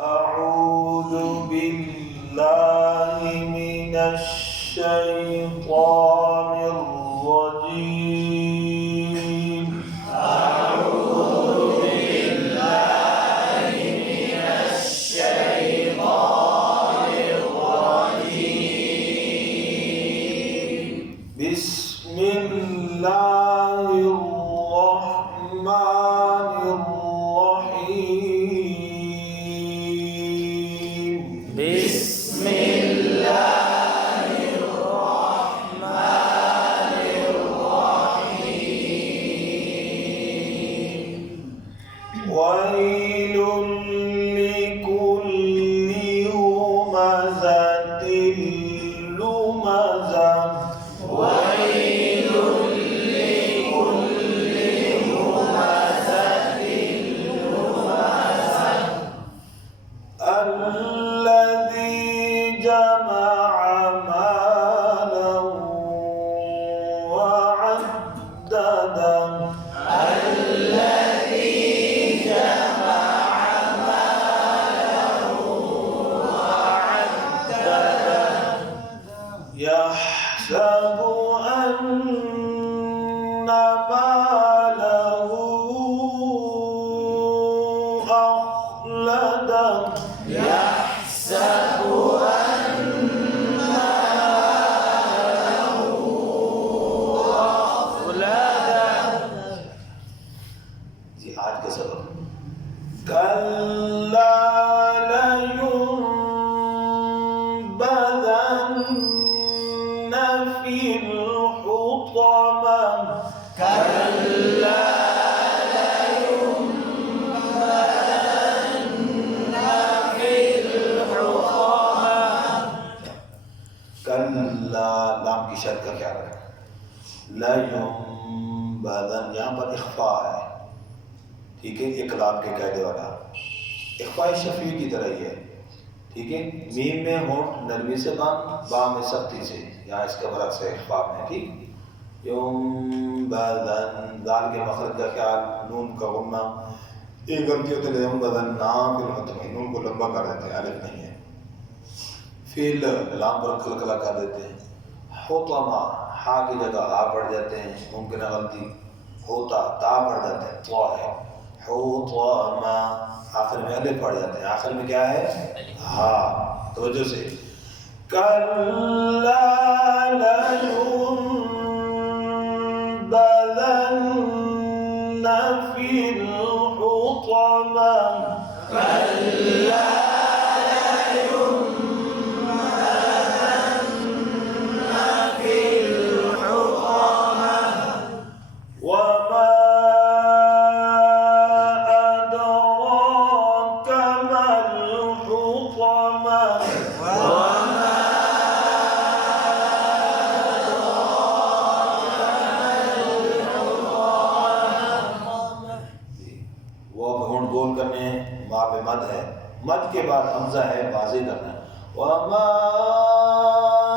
أعوذ بالله من الشيطان الرجيم. أعوذ بالله من الشيطان الرجيم. بسم الله الرحمن الرحيم. بسم الله الرحمن الرحيم. ويل لكل همزة لمزة. ويل لكل همزة لمزة. الذي جمع مالا وعدده. الذي جمع ماله وعدده. يحسب أن ماله أخلده. يحسب أن ماله أخلده. جی آج کا سبق كلا لينبذن في الحطمة. كلا لينبذن في الحطمة. كلا لام کی شرط کا خیال رکھنا. لينبذن یہاں پر اخفاء ہے، ٹھیک ہے، اقلاب کے قاعدے والا. اخفاء شفیع کی طرح ہی ہے، ٹھیک ہے. میم میں ہونٹ نرمی سے بند، با میں سختی سے، یہاں اس کا برعکس ہے اخفاء میں، ٹھیک. ينبذن دال کے مخرج کا خیال، نون کا غنہ. ایک غلطی ہوتی ہے ينبذن نام کے مطلب نون کو لمبا کر دیتے ہیں، الف نہیں ہے. فیل لام پر کلکلا کر دیتے ہیں. حطمہ ہا کی جگہ آ پڑ جاتے ہیں، ممکنہ غلطی. ہوتا تا پڑ جاتے ہیں، تو ہے. حطمہ آخر میں الف پڑ جاتے ہیں، آخر میں کیا ہے؟ ہا. توجہ سے کلا لينبذن في الحطمة. كلا في الحطمة. وما أدراك ما الحطمة. وما وہ ہونٹ گول کرنے ہیں، ماں پہ مد ہے، مد کے بعد حمزہ ہے، واضح کرنا ہے. وما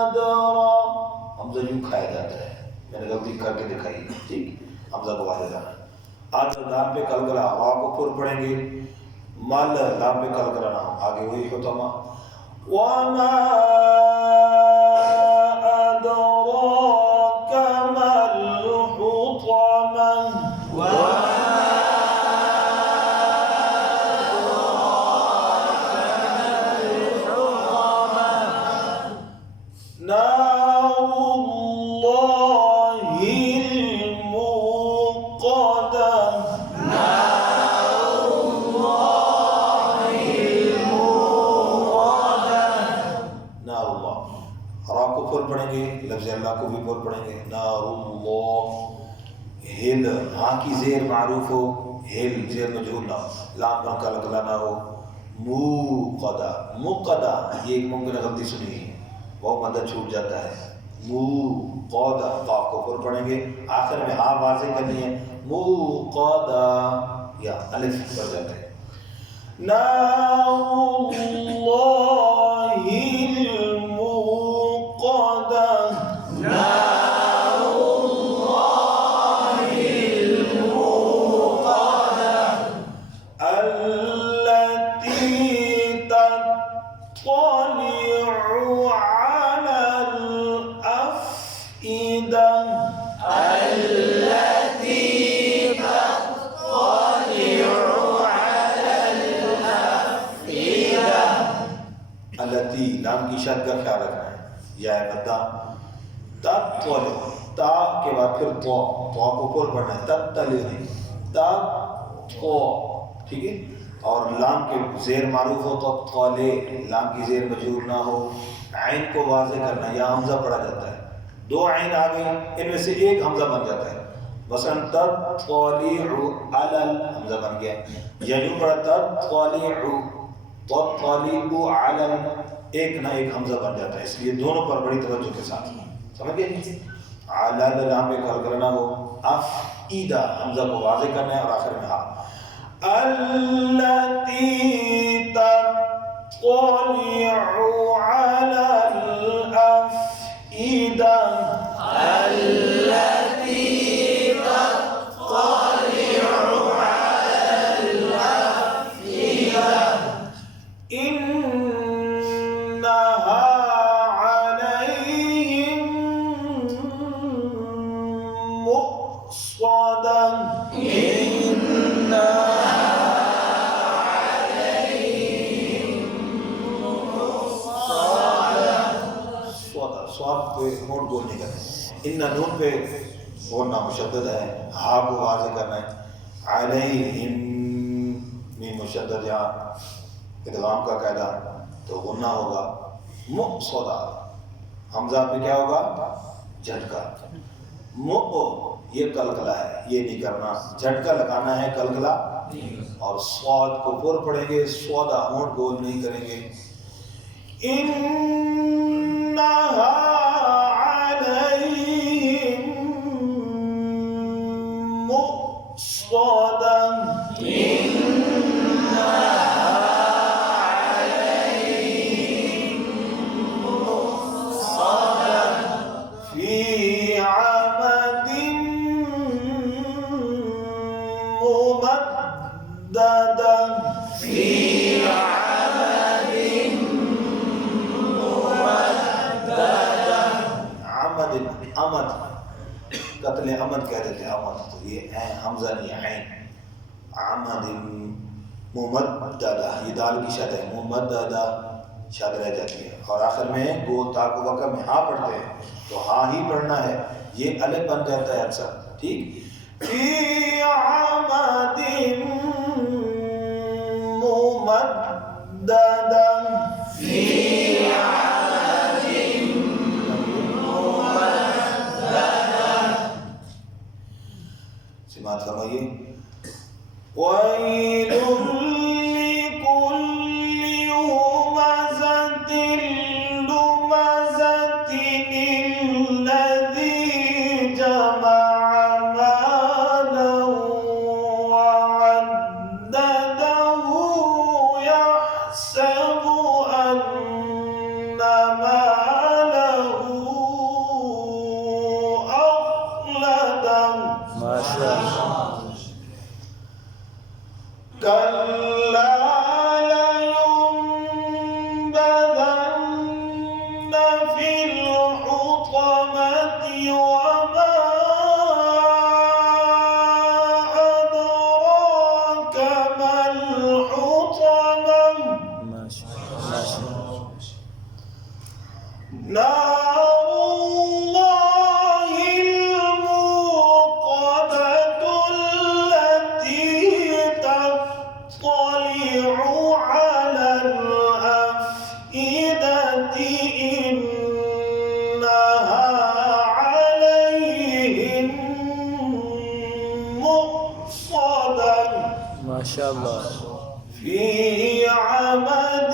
أدراك، حمزہ یوں کھایا جاتا ہے، میں نے غلطی کر کے دکھائی، ٹھیک. حمزہ کو واضح کرنا ہے. آج لام پہ کلکلا، واو کو پر پڑھیں گے. مل لام پہ کلکلا نہ ہو، آگے وہی حطمہ. وما أدراك ما الحطمة. نار الله الموقدة. نار الله الموقدة. نار اللہ، را کو پر پڑھیں گے، لفظ اللہ کو بھی پر پڑھیں گے. نار اللہ. ہل ہاں کی زیر معروف ہو، ہل زیر مجہول نہ ہو، لام پر کلکلا نہ ہو. موقدہ، موقدہ یہ ایک ممکنہ غلطی سنی ہے، وہ مدد چھوٹ جاتا ہے. موقدہ قاف کو پر پڑھیں گے، آخر میں ہاں واضح کرنی ہے. موقدہ یا الف پر جاتا ہے. نار الله الموقدة. نار الله الموقدة. التي التی، لام کی شد کا خیال رکھنا ہے، یا مدہ، تطلع، تا کے بعد پھر تو کو پر پڑھنا ہے، تطلع نہیں، تطلع، ٹھیک ہے، اور لام کے زیر معروف ہو تو طالع، لام کی زیر مجرور نہ ہو، عین کو واضح کرنا ہے، یا حمزہ پڑھا جاتا ہے، دو عین آ گئی، ان میں سے ایک حمزہ بن جاتا ہے، مثلا تطلع علی، حمزہ بن گیا، یا یوں پڑھا تطلع علی، ایک نہ ایک حمزہ بن جاتا ہے، اس لیے دونوں پر بڑی توجہ کے ساتھ سمجھ گئے جی، علی لام پہ کھل کرنا ہو، افئدہ حمزہ کو واضح کرنا ہے، اور آخر میں ہاں، التی تطلع علی الافئدہ، التي تطلع على الأفئدة إنها عليهم مؤصدة، إنها عليهم مؤصدة، صاد پہ موڑ گول نہیں کرنا، ان نون پہ بولنا مشدد ہے، ہا کو واضح کرنا ہے، علیہم میم مشدد، یہاں ادغام کا قاعدہ تو غنہ ہوگا، مؤصدہ، حمزہ پہ کیا ہوگا، جھٹکا، یہ قلقلہ ہے، یہ نہیں کرنا، جھٹکا لگانا ہے، قلقلہ، اور صاد کو پر پڑھیں گے، سودا ہونٹ گول نہیں کریں گے، انہا علیہم مؤصدہ، إنها عليهم مؤصدة فی عمد ممددہ، في عمد ممددة، عمد، عمد، قتل عمد کہہ دیتے ہیں، عمد تو یہ حمزہ نہیں ہے، عین، عمد ممددہ، یہ دال کی شد ہے، ممددہ شد رہ جاتی ہے، اور آخر میں گول تا کو وقت میں ہاں پڑھتے ہیں تو ہاں ہی پڑھنا ہے، یہ الف بن جاتا ہے اکثر، ٹھیک، فی عمد ممددہ، في عمد ممددة، سماعت فرمائیے، وَيْلٌ لِكُلِّ هُمَزَةٍ لُمَزَةٍ الَّذِي جَمَعَ مَالًا وَعَدَّدَهُ يَحْسَبُ أَنَّ مَالَهُ أَخْلَدَهُ، ما شاء الله، كلا لينبذن في الحطمة، وما أدراك ما الحطمة، ما شاء الله، نار الله الموقدة التي تطلع على الأفئدة، إنها عليهم مؤصدة ما شاء الله، في عمد